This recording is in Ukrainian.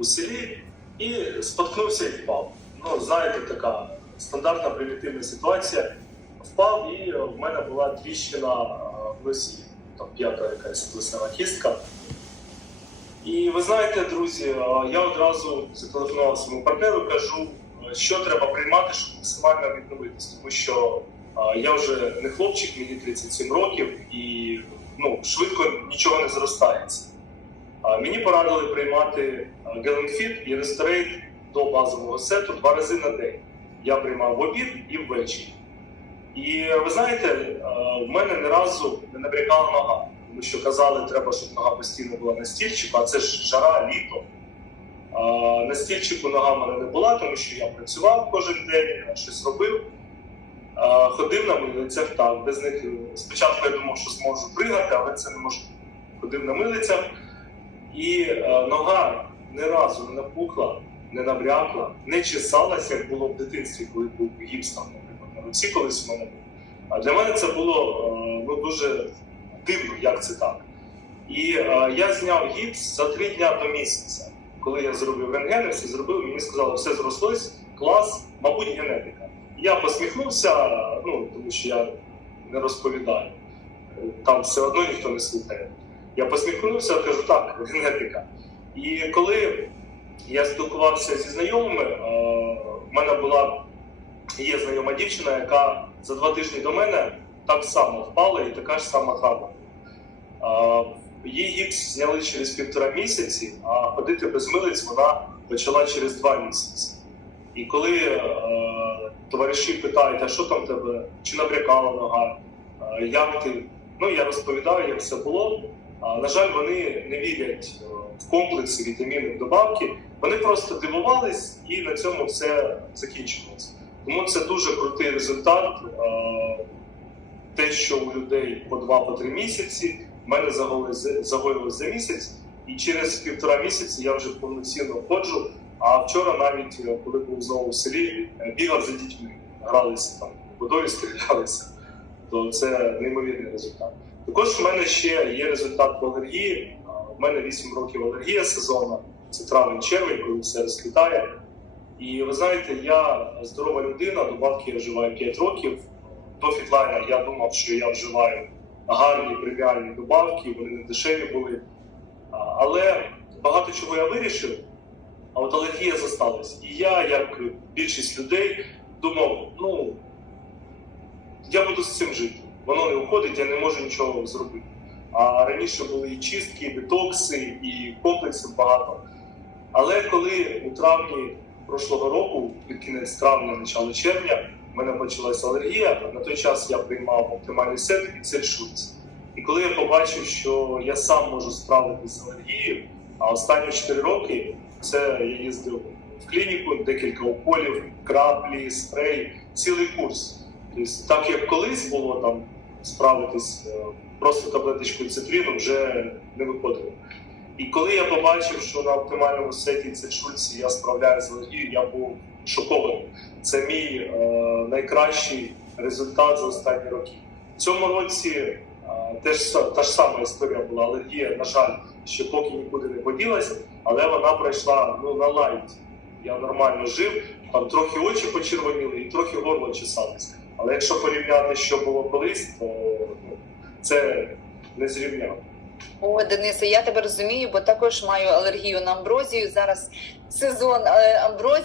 у селі і споткнувся і впав. Ну, знаєте, така стандартна примітивна ситуація. Впав, і в мене була тріщина е, в носі, там п'ята якась лисова кістка. І ви знаєте, друзі, е, я одразу зателефонував своєму партнеру, кажу, е, що треба приймати, щоб максимально відновитись, тому що е, я вже не хлопчик, мені 37 років, і ну, швидко нічого не зростається. Мені порадили приймати Геленфіт і Ресторейт до базового сету два рази на день. Я приймав в обід і ввечері. І ви знаєте, е, в мене ні разу не набрякала нога, тому що казали, треба, щоб нога постійно була на стільчику, а це ж жара, літо. На стільчику нога в мене не була, тому що я працював кожен день, щось робив. Ходив на милицях, так, без них спочатку я думав, що зможу пригати, але це не можливо. Ходив на милицях, і е, нога ні разу не напухла, не набрякла, не чесалася, як було в дитинстві, коли був гіпс там, наприклад, на руці колись у мене був. А для мене це було е, ну, дуже дивно, як це так. І е, я зняв гіпс за три дня до місяця. Коли я зробив рентген, все зробив, мені сказали, все зрослось, клас, мабуть, генетика. Я посміхнувся, ну тому що я не розповідаю. Там все одно ніхто не слухає. Я посміхнувся, кажу, так, генетика. І коли я спілкувався зі знайомими, е, в мене була є знайома дівчина, яка за два тижні до мене так само впала і така ж сама травма. Е, Її гіпс зняли через півтора місяці, а ходити без милиць вона почала через два місяці. І коли е, товариші питають, а що там тебе, чи набрякала нога, як ти? Ну я розповідаю, як все було. На жаль, вони не вірять е, в комплекси вітамінів добавки. Вони просто дивувались, і на цьому все закінчилось. Тому це дуже крутий результат. Е, Те, що у людей по 2-3 місяці, в мене загоїлось за місяць, і через півтора місяці я вже повноцінно ходжу. А вчора, навіть е, коли був знову в селі, бігав за дітьми, гралися там водою, стрілялися. То це неймовірний результат. Також в мене ще є результат по алергії. У мене 8 років алергія сезонна, це травень-червень, коли все розквітає. І ви знаєте, я здорова людина, добавки я вживаю 5 років. До фітлайна я думав, що я вживаю гарні преміальні добавки, вони не дешеві були. Але багато чого я вирішив, а от алергія зосталась. І я, як більшість людей, думав, ну я буду з цим жити. Воно не уходить, я не можу нічого зробити. А раніше були і чистки, і детокси, і комплексів багато. Але коли у травні прошлого року, під кінець травня, начало червня, в мене почалася алергія, на той час я приймав оптимальний сет і цельшуц. І коли я побачив, що я сам можу справитися з алергією, а останні 4 роки це я їздив в клініку, декілька уколів, краплі, спрей, цілий курс. Тобто, так як колись було там справитись е, просто таблеточкою цитрину, вже не виходило. І коли я побачив, що на оптимальному сеті цельшульці я справляюся з алергією, я був шокований. Це мій е, найкращий результат за останні роки. В цьому році е, теж та ж сама історія була. Алергія, на жаль, ще поки нікуди не поділась, але вона пройшла ну, на лайт. Я нормально жив, там трохи очі почервоніли і трохи горло чесалось. Але якщо порівняти, що було колись, то ну, це не зрівняно. О, Денисе, я тебе розумію, бо також маю алергію на амброзію. Зараз сезон е, амброзії.